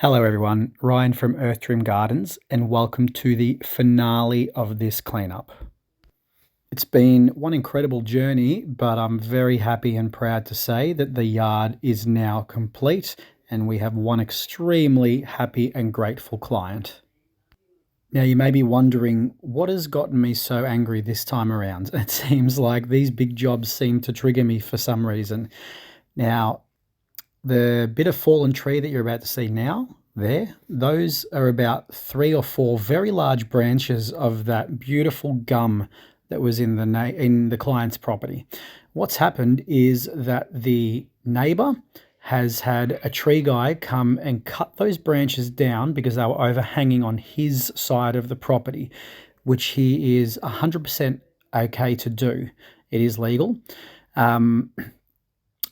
Hello everyone, Ryan from Earth Trim Gardens, and welcome to the finale of this cleanup. It's been one incredible journey, but I'm very happy and proud to say that the yard is now complete and we have one extremely happy and grateful client. Now you may be wondering, what has gotten me so angry this time around? It seems like these big jobs seem to trigger me for some reason. Now, the bit of fallen tree that you're about to see now, those are about 3 or 4 very large branches of that beautiful gum that was in the client's property. What's happened is that the neighbor has had a tree guy come and cut those branches down because they were overhanging on his side of the property, which he is 100% okay to do. It is legal.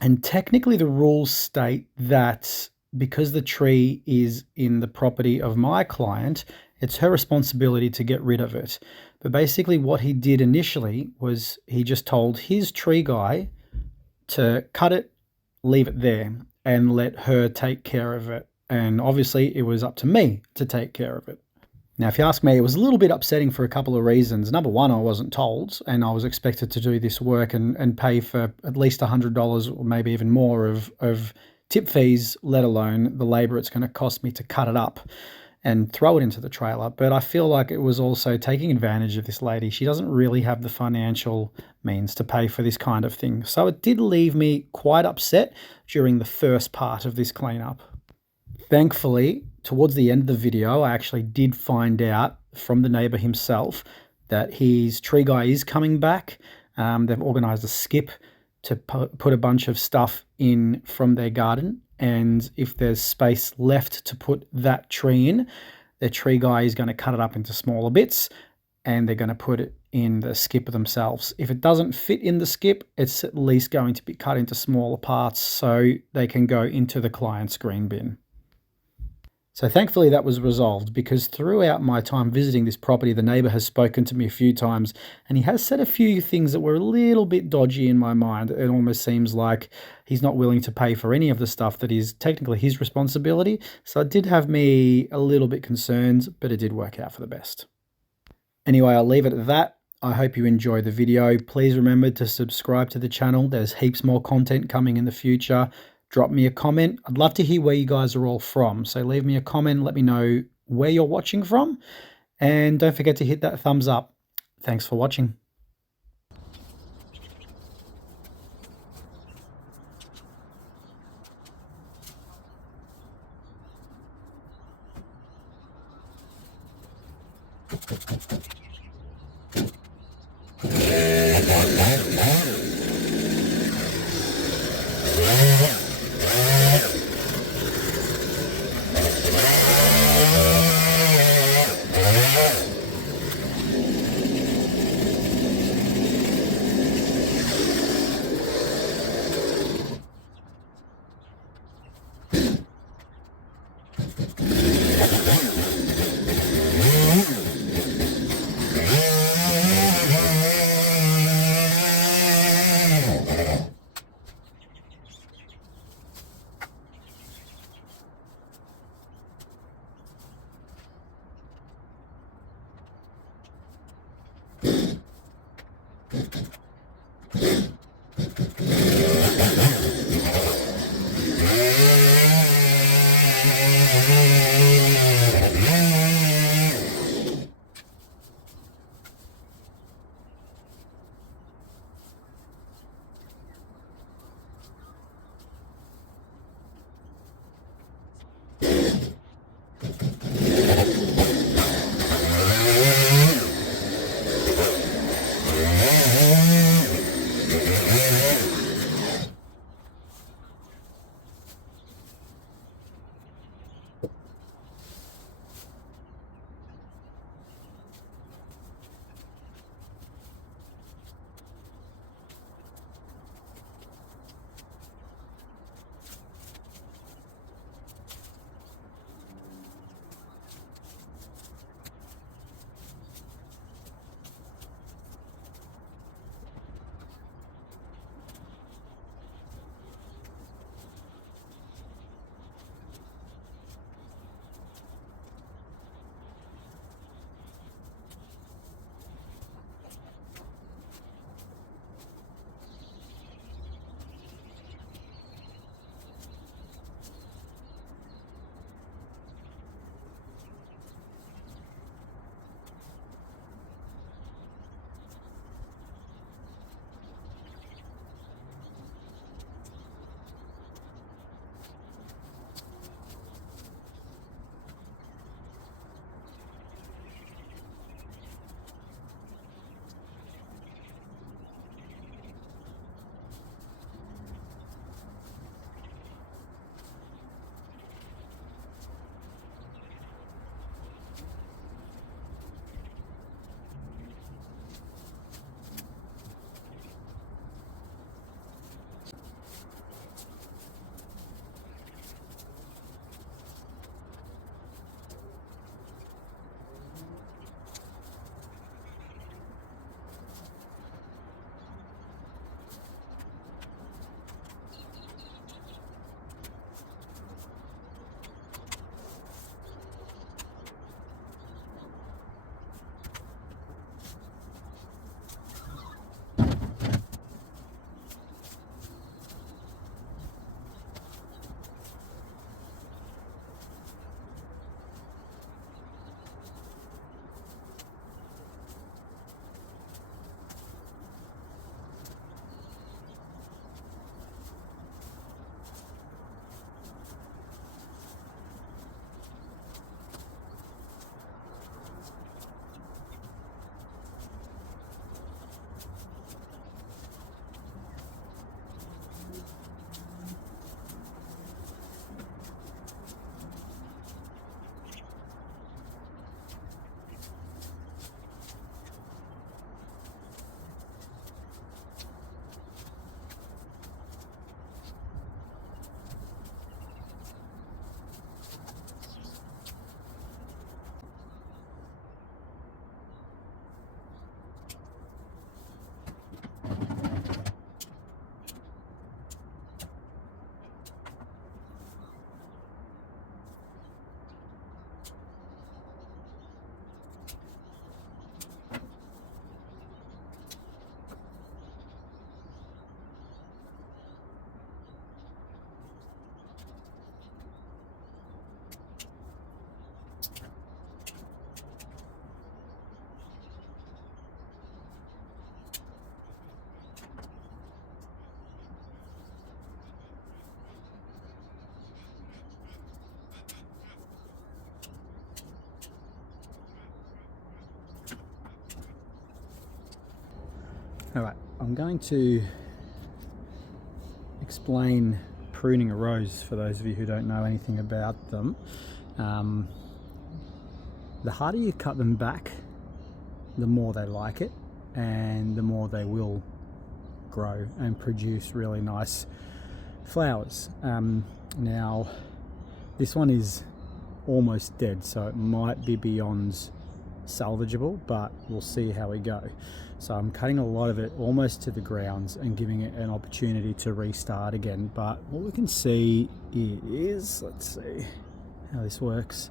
And technically the rules state that because the tree is in the property of my client, it's her responsibility to get rid of it. But basically what he did initially was he just told his tree guy to cut it, leave it there, and let her take care of it. And obviously it was up to me to take care of it. Now, if you ask me, it was a little bit upsetting for a couple of reasons. Number one, I wasn't told, and I was expected to do this work and pay for at least $100 or maybe even more of tip fees, let alone the labor it's going to cost me to cut it up and throw it into the trailer. But I feel like it was also taking advantage of this lady. She doesn't really have the financial means to pay for this kind of thing. So it did leave me quite upset during the first part of this cleanup. Thankfully, towards the end of the video, I actually did find out from the neighbor himself that his tree guy is coming back. They've organized a skip to put a bunch of stuff in from their garden. And if there's space left to put that tree in, the tree guy is going to cut it up into smaller bits and they're going to put it in the skip themselves. If it doesn't fit in the skip, it's at least going to be cut into smaller parts so they can go into the client's green bin. So thankfully that was resolved, because throughout my time visiting this property, the neighbor has spoken to me a few times and he has said a few things that were a little bit dodgy in my mind. It almost seems like he's not willing to pay for any of the stuff that is technically his responsibility. So it did have me a little bit concerned, but it did work out for the best. Anyway, I'll leave it at that. I hope you enjoyed the video. Please remember to subscribe to the channel. There's heaps more content coming in the future. Drop me a comment. I'd love to hear where you guys are all from. So leave me a comment, let me know where you're watching from. And don't forget to hit that thumbs up. Thanks for watching. All right, I'm going to explain pruning a rose for those of you who don't know anything about them. The harder you cut them back, the more they like it, and the more they will grow and produce really nice flowers. Now, this one is almost dead, so it might be beyond salvageable, but we'll see how we go. So I'm cutting a lot of it almost to the grounds and giving it an opportunity to restart again. But what we can see is, let's see how this works.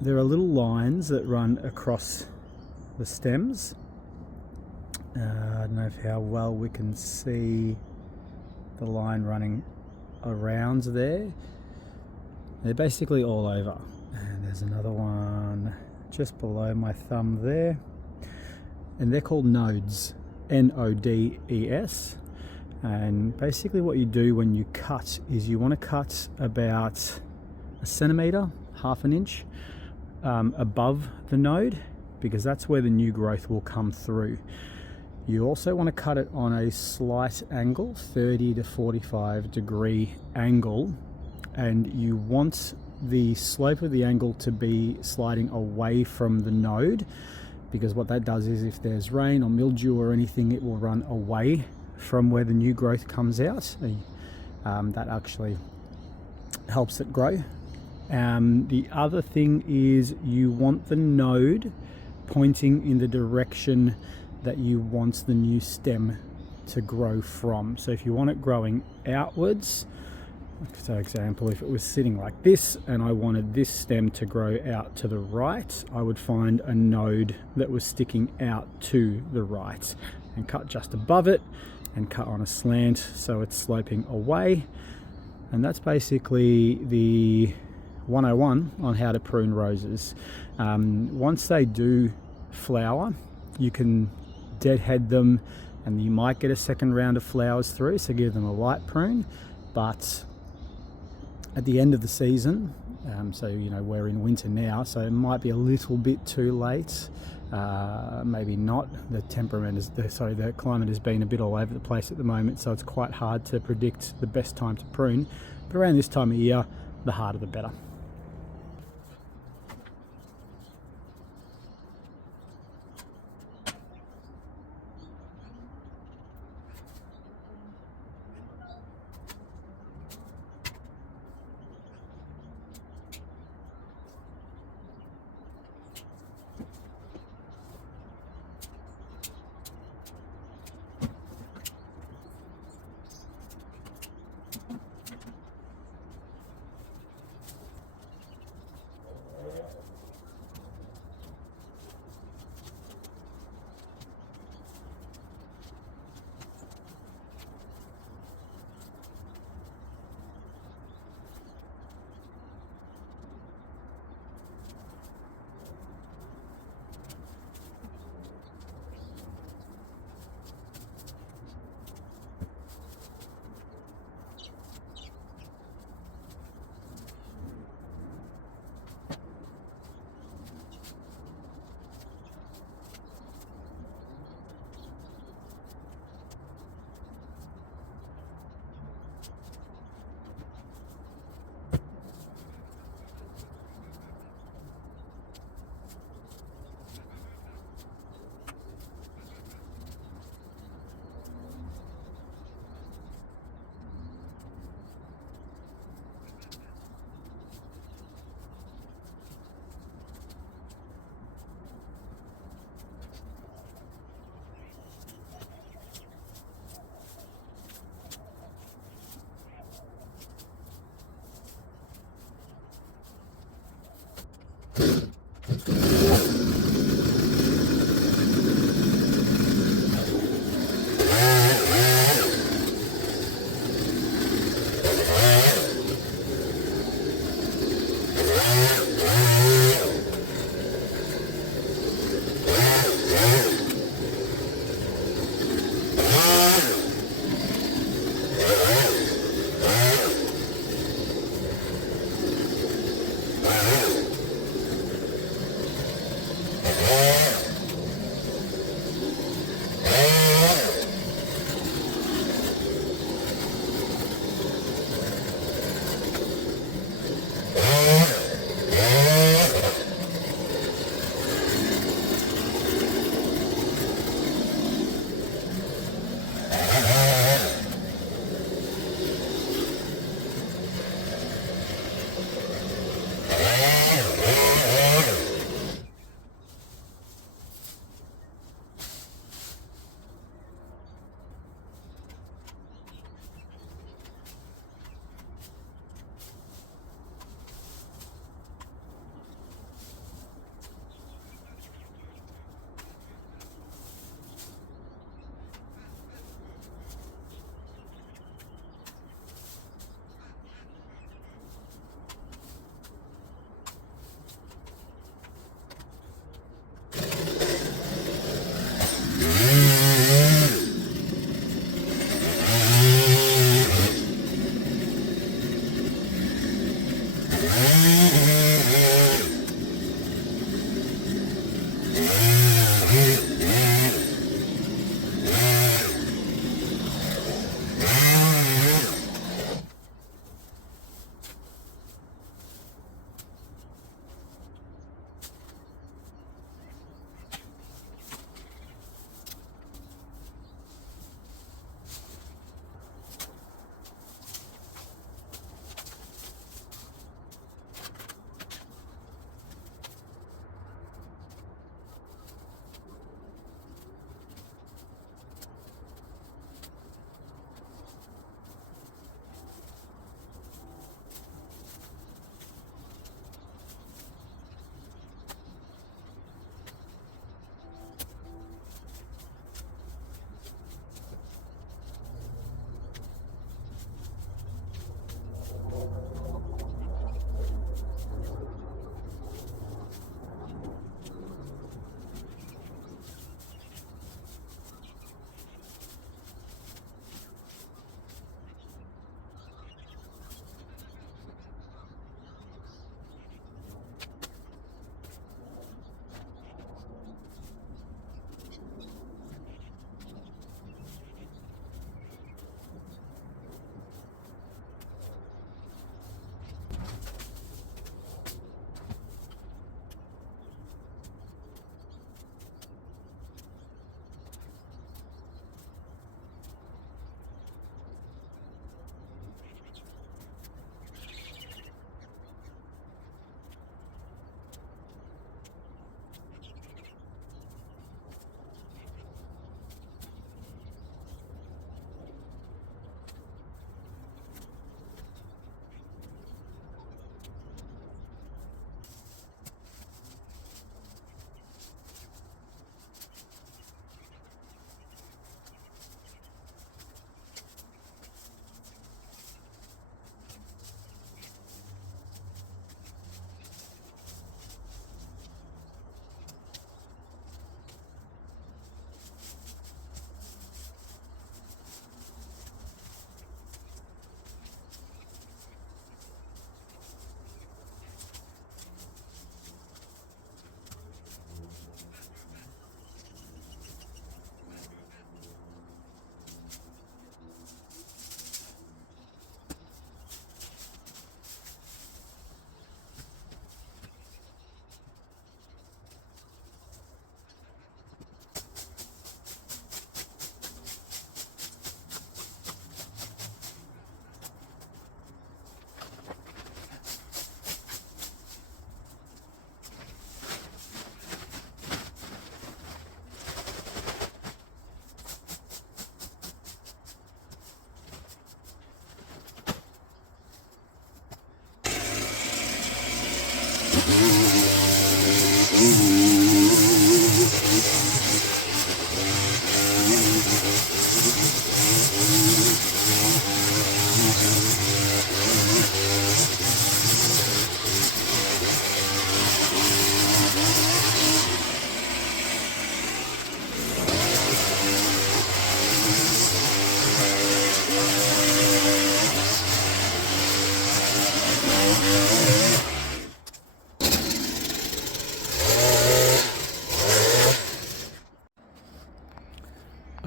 There are little lines that run across the stems. I don't know how well we can see the line running around there. They're basically all over. And there's another one just below my thumb there. And they're called nodes, N-O-D-E-S. And basically what you do when you cut is you want to cut about a centimetre, half an inch above the node, because that's where the new growth will come through. You also want to cut it on a slight angle, 30 to 45 degree angle, and you want the slope of the angle to be sliding away from the node, because what that does is if there's rain or mildew or anything, it will run away from where the new growth comes out. That actually helps it grow. The other thing is you want the node pointing in the direction that you want the new stem to grow from. So if you want it growing outwards, for example, if it was sitting like this and I wanted this stem to grow out to the right, I would find a node that was sticking out to the right and cut just above it and cut on a slant so it's sloping away. And that's basically the 101 on how to prune roses. Once they do flower, you can deadhead them and you might get a second round of flowers through, so give them a light prune. But at the end of the season, so you know we're in winter now, so it might be a little bit too late, maybe not. The climate has been a bit all over the place at the moment, so it's quite hard to predict the best time to prune. But around this time of year, the harder the better.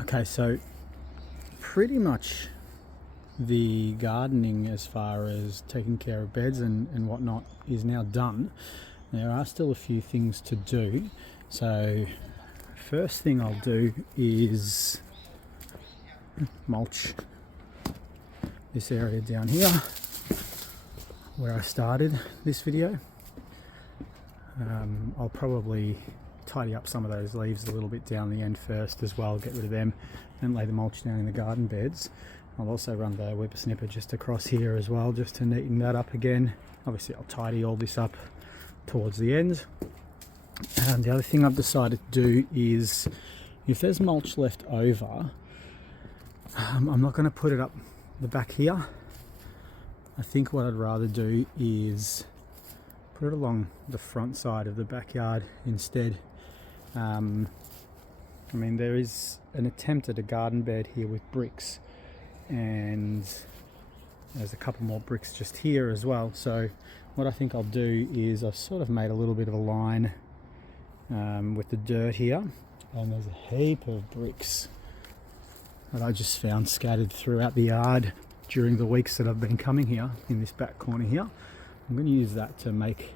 Okay, so pretty much the gardening as far as taking care of beds and whatnot is now done. There are still a few things to do. So first thing I'll do is mulch this area down here where I started this video. I'll probably tidy up some of those leaves a little bit down the end first as well, get rid of them, and lay the mulch down in the garden beds. I'll also run the whippersnipper just across here as well, just to neaten that up again. Obviously I'll tidy all this up towards the end. And the other thing I've decided to do is, if there's mulch left over, I'm not going to put it up the back here. I think what I'd rather do is put it along the front side of the backyard instead. I mean, there is an attempt at a garden bed here with bricks, and there's a couple more bricks just here as well. So what I think I'll do is, I've sort of made a little bit of a line with the dirt here, and there's a heap of bricks that I just found scattered throughout the yard during the weeks that I've been coming here in this back corner here. I'm going to use that to make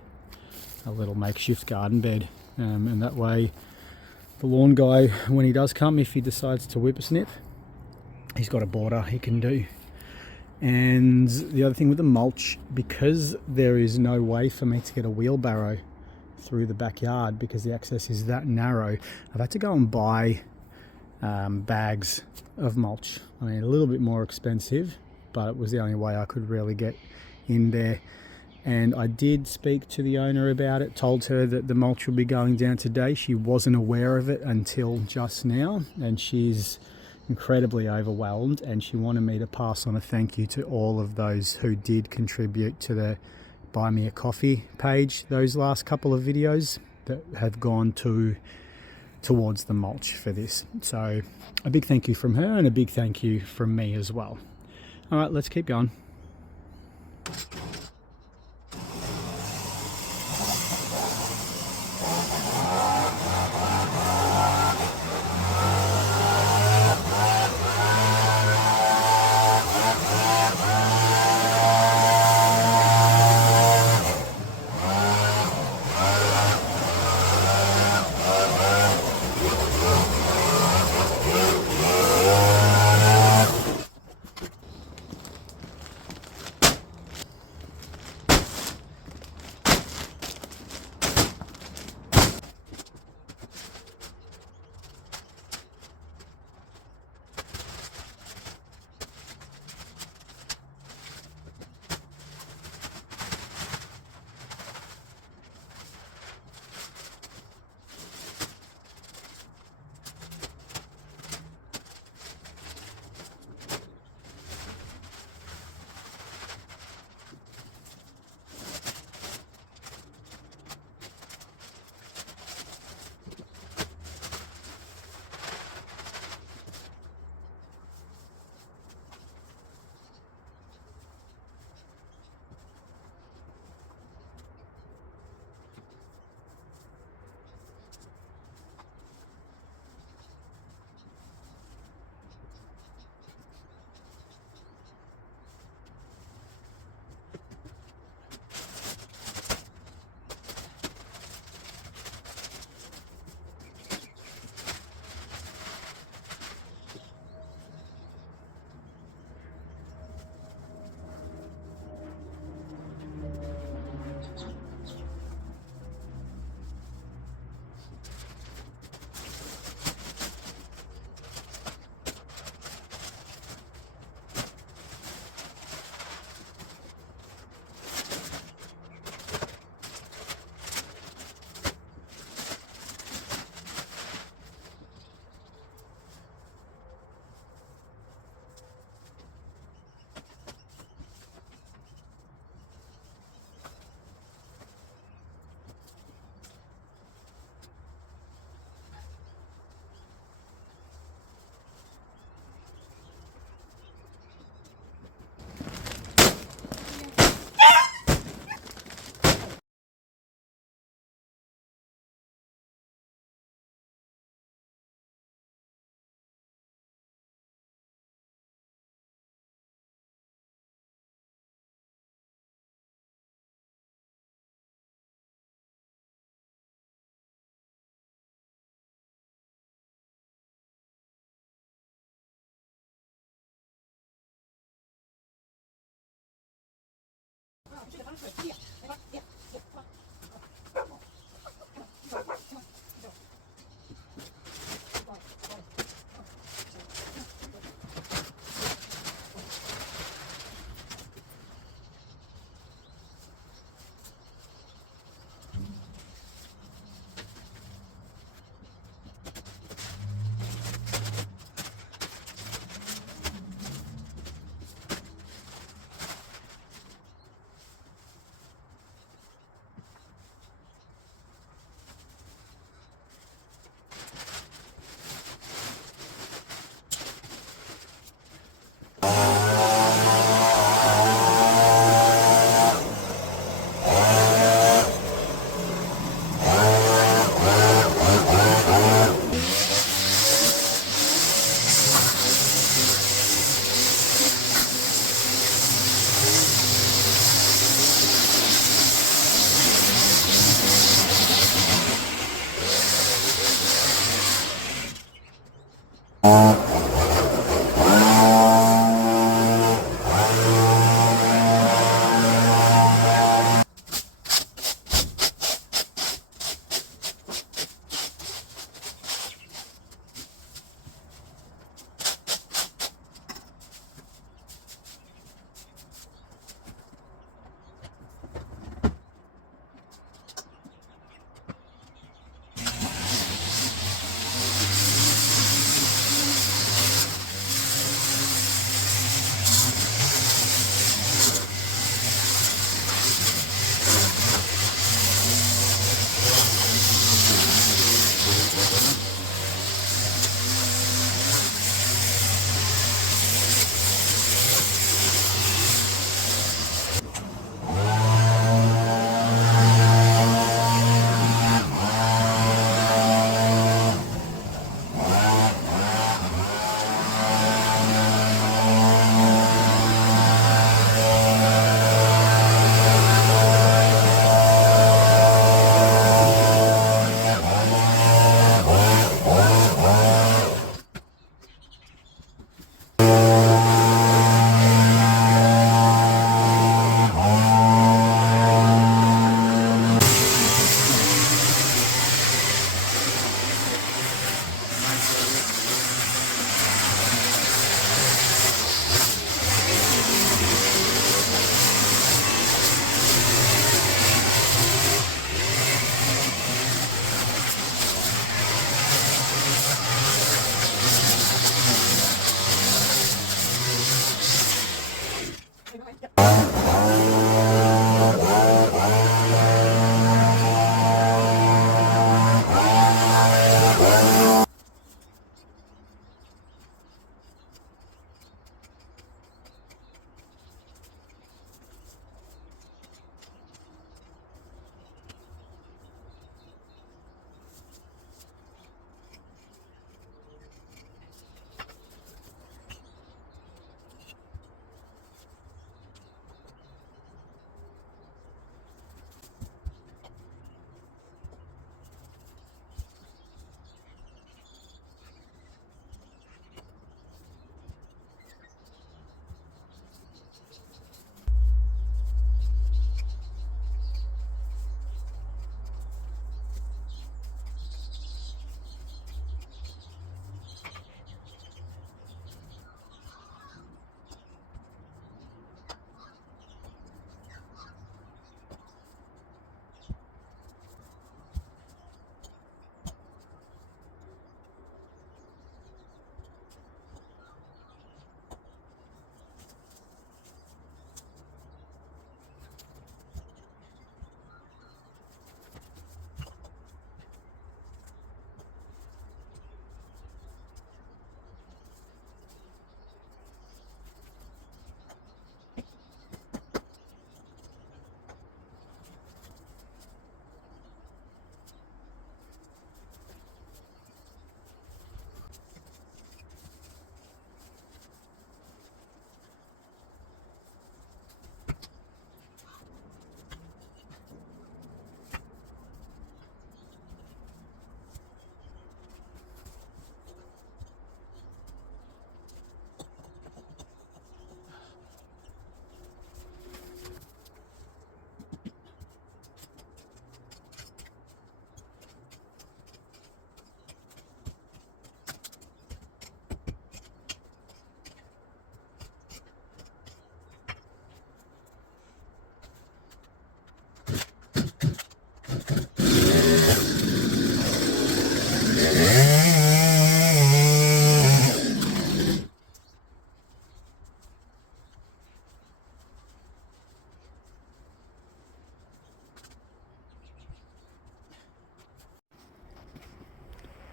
a little makeshift garden bed, and that way the lawn guy, when he does come, if he decides to whippersnip, he's got a border he can do. And the other thing with the mulch, because there is no way for me to get a wheelbarrow through the backyard because the access is that narrow, I've had to go and buy bags of mulch. I mean, a little bit more expensive, but it was the only way I could really get in there. And I did speak to the owner about it, told her that the mulch would be going down today. She wasn't aware of it until just now, and she's incredibly overwhelmed, and she wanted me to pass on a thank you to all of those who did contribute to the Buy Me a Coffee page, those last couple of videos that have gone towards the mulch for this. So a big thank you from her, and a big thank you from me as well. All right, let's keep going.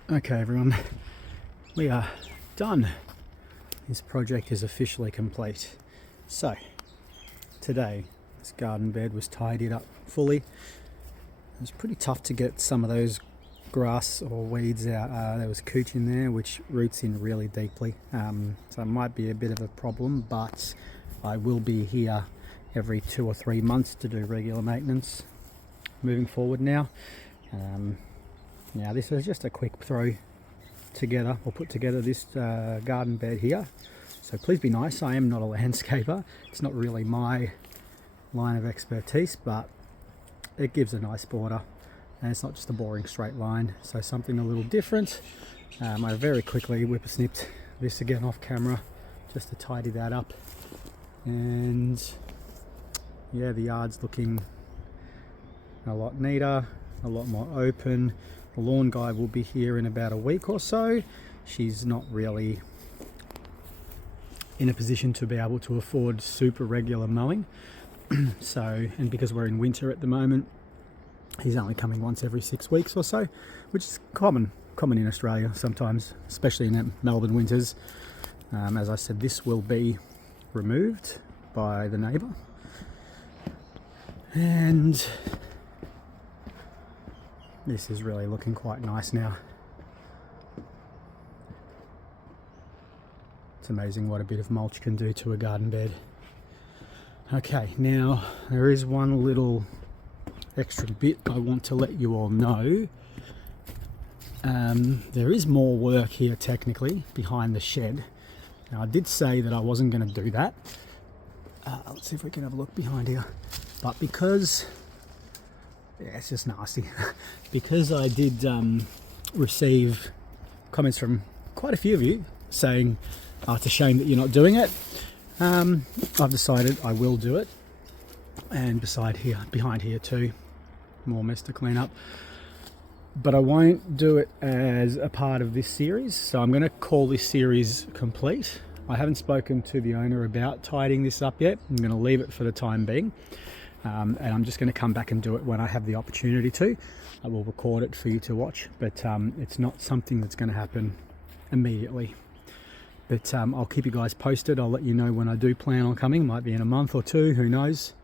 Okay everyone, we are done. This project is officially complete. So today this garden bed was tidied up fully. It was pretty tough to get some of those grass or weeds out. There was cooch in there which roots in really deeply, so it might be a bit of a problem, but I will be here every 2 or 3 months to do regular maintenance moving forward now. Now this is just a quick throw together, or put together this garden bed here. So please be nice, I am not a landscaper. It's not really my line of expertise, but it gives a nice border and it's not just a boring straight line. So something a little different. I very quickly whippersnipped this again off camera just to tidy that up. And yeah, the yard's looking a lot neater, a lot more open. The lawn guy will be here in about a week or so. She's not really in a position to be able to afford super regular mowing. So, and because we're in winter at the moment, he's only coming once every 6 weeks or so, which is common in Australia sometimes, especially in Melbourne winters. As I said, this will be removed by the neighbour. And this is really looking quite nice now. It's amazing what a bit of mulch can do to a garden bed. Okay, now there is one little extra bit I want to let you all know. There is more work here technically behind the shed. Now I did say that I wasn't going to do that. Let's see if we can have a look behind here. But because yeah, it's just nasty. Because I did receive comments from quite a few of you saying, oh, it's a shame that you're not doing it. I've decided I will do it. And behind here too, more mess to clean up. But I won't do it as a part of this series. So I'm going to call this series complete. I haven't spoken to the owner about tidying this up yet. I'm going to leave it for the time being. And I'm just going to come back and do it when I have the opportunity to. I will record it for you to watch, but it's not something that's going to happen immediately. But I'll keep you guys posted. I'll let you know when I do plan on coming. Might be in a month or two, who knows.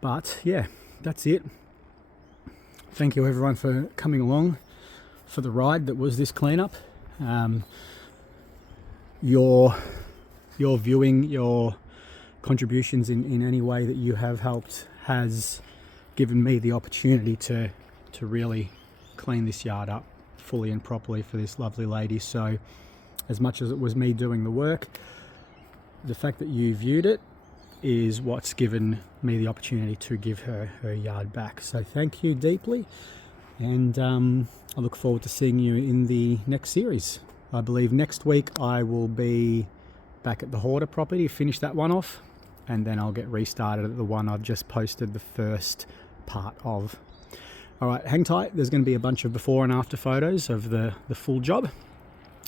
But yeah, that's it. Thank you everyone for coming along for the ride that was this cleanup. Your viewing, your contributions in any way that you have helped has given me the opportunity to really clean this yard up fully and properly for this lovely lady. So as much as it was me doing the work, the fact that you viewed it is what's given me the opportunity to give her yard back. So thank you deeply, and I look forward to seeing you in the next series. I believe next week I will be back at the Hoarder property, finish that one off, and then I'll get restarted at the one I've just posted the first part of. Alright, hang tight, there's going to be a bunch of before and after photos of the full job,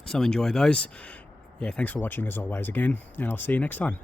so enjoy those. Yeah, thanks for watching as always again, and I'll see you next time.